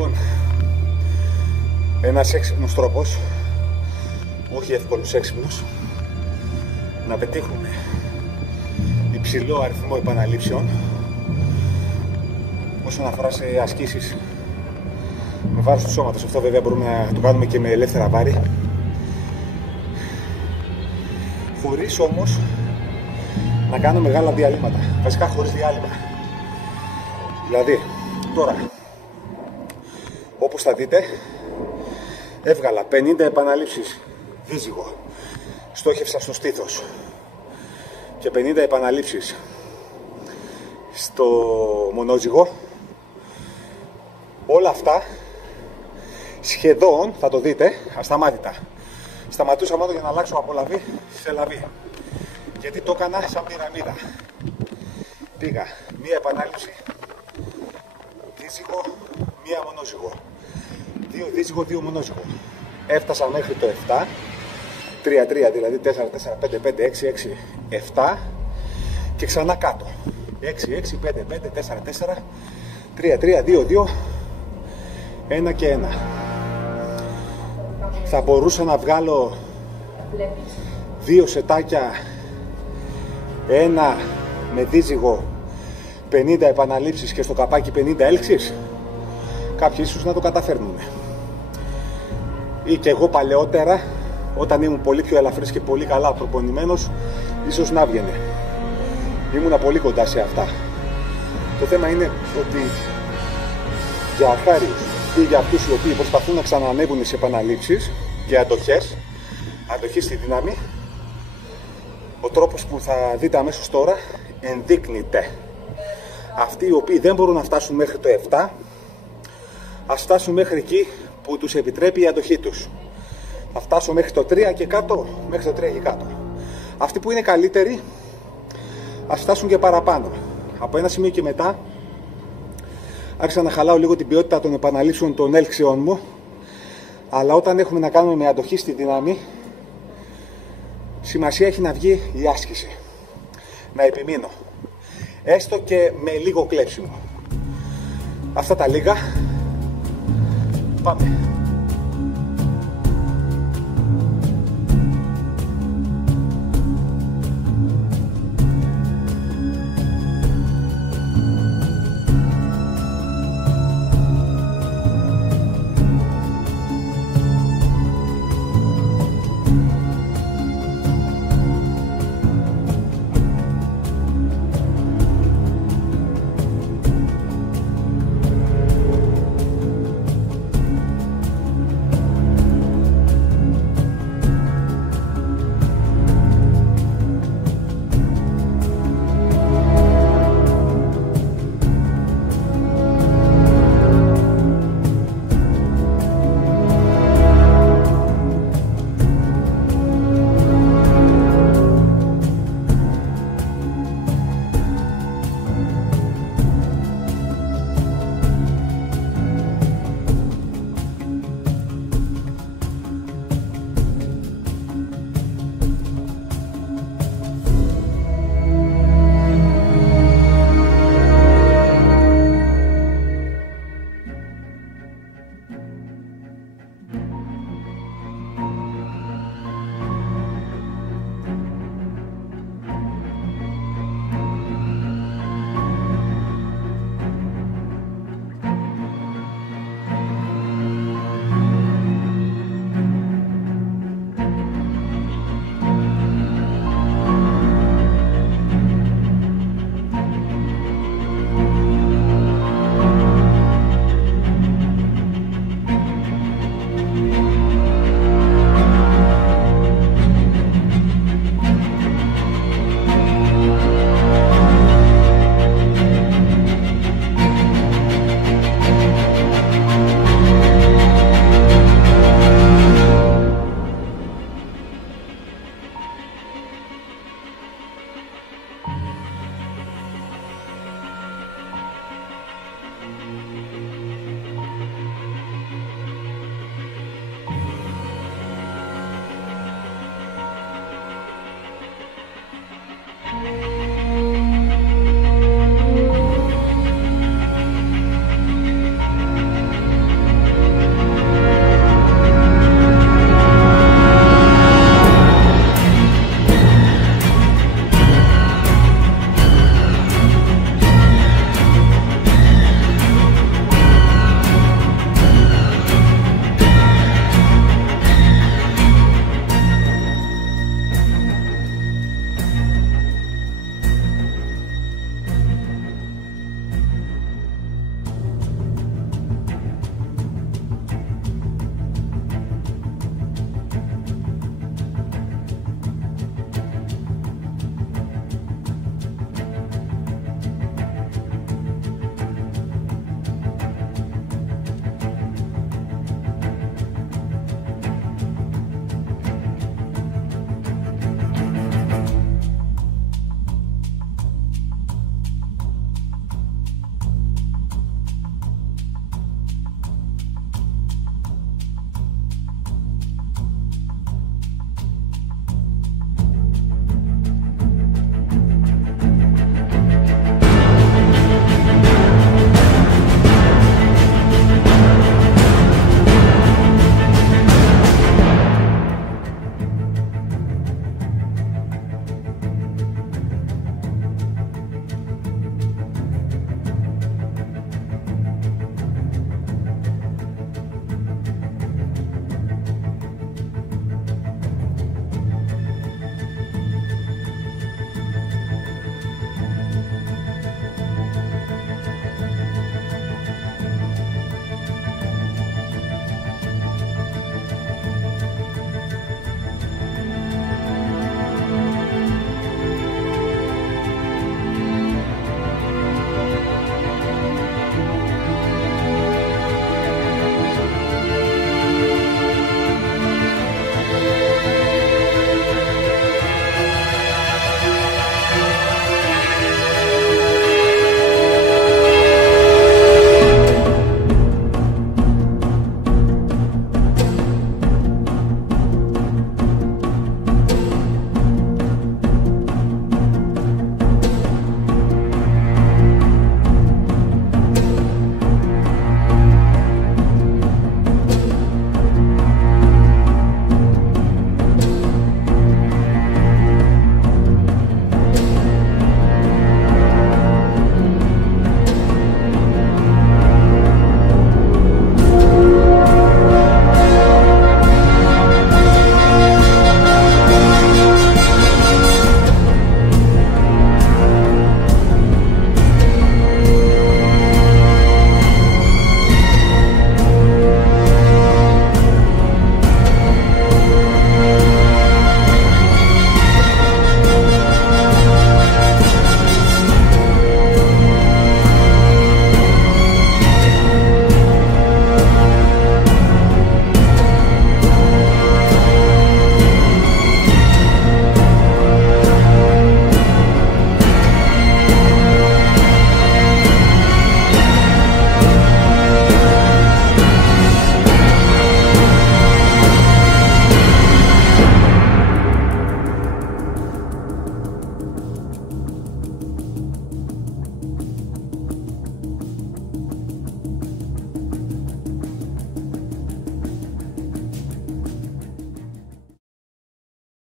Λοιπόν, ένας έξυπνος τρόπος, όχι εύκολος έξυπνος, να πετύχουμε υψηλό αριθμό επαναλήψεων όσον αφορά σε ασκήσεις με βάρος του σώματος. Αυτό βέβαια μπορούμε να το κάνουμε και με ελεύθερα βάρη, χωρίς όμως να κάνω μεγάλα διαλύματα, βασικά χωρίς διάλειμμα. Δηλαδή, τώρα, όπως θα δείτε, έβγαλα 50 επαναλήψεις δίζυγο, στόχευσα στο στήθος, και 50 επαναλήψεις στο μονόζυγο. Όλα αυτά σχεδόν, θα το δείτε, ασταμάτητα. Σταματούσα μόνο για να αλλάξω από λαβή σε λαβή, γιατί το έκανα σαν πυραμίδα. Πήγα μία επανάληψη δίζυγο, μία μονόζυγο, δύο δίζυγο, δύο μονόζυγο. Έφτασα μέχρι το 7, 3-3, δηλαδή 4-4, 5-5, 6-6, 7 και ξανά κάτω. 6-6, 5-5, 4-4, 3-3, 2-2, 1 και 1. Θα μπορούσα να βγάλω δύο σετάκια, ένα με δίζυγο 50 επαναλήψεις και στο καπάκι 50 έλξεις. Κάποιοι ίσως να το καταφέρνουν. Ή και εγώ παλαιότερα, όταν ήμουν πολύ πιο ελαφρύς και πολύ καλά προπονημένος, ίσως να βγαινε. Ήμουνα πολύ κοντά σε αυτά. Το θέμα είναι ότι για αρχάριους ή για αυτούς οι οποίοι προσπαθούν να ξανανεύουν σε επαναλήψεις και αντοχές, αντοχή στη δύναμη, ο τρόπος που θα δείτε αμέσως τώρα ενδείκνυται. Αυτοί οι οποίοι δεν μπορούν να φτάσουν μέχρι το 7, ας φτάσουν μέχρι εκεί που τους επιτρέπει η αντοχή τους. Θα φτάσω μέχρι το 3 και κάτω, μέχρι το 3 και κάτω. Αυτοί που είναι καλύτεροι, ας φτάσουν και παραπάνω. Από ένα σημείο και μετά, άρχισα να χαλάω λίγο την ποιότητα των επαναλήψεων των έλξεών μου, αλλά όταν έχουμε να κάνουμε με αντοχή στη δύναμη, σημασία έχει να βγει η άσκηση. Να επιμείνω. Έστω και με λίγο κλέψιμο. Αυτά τα λίγα. Πάμε.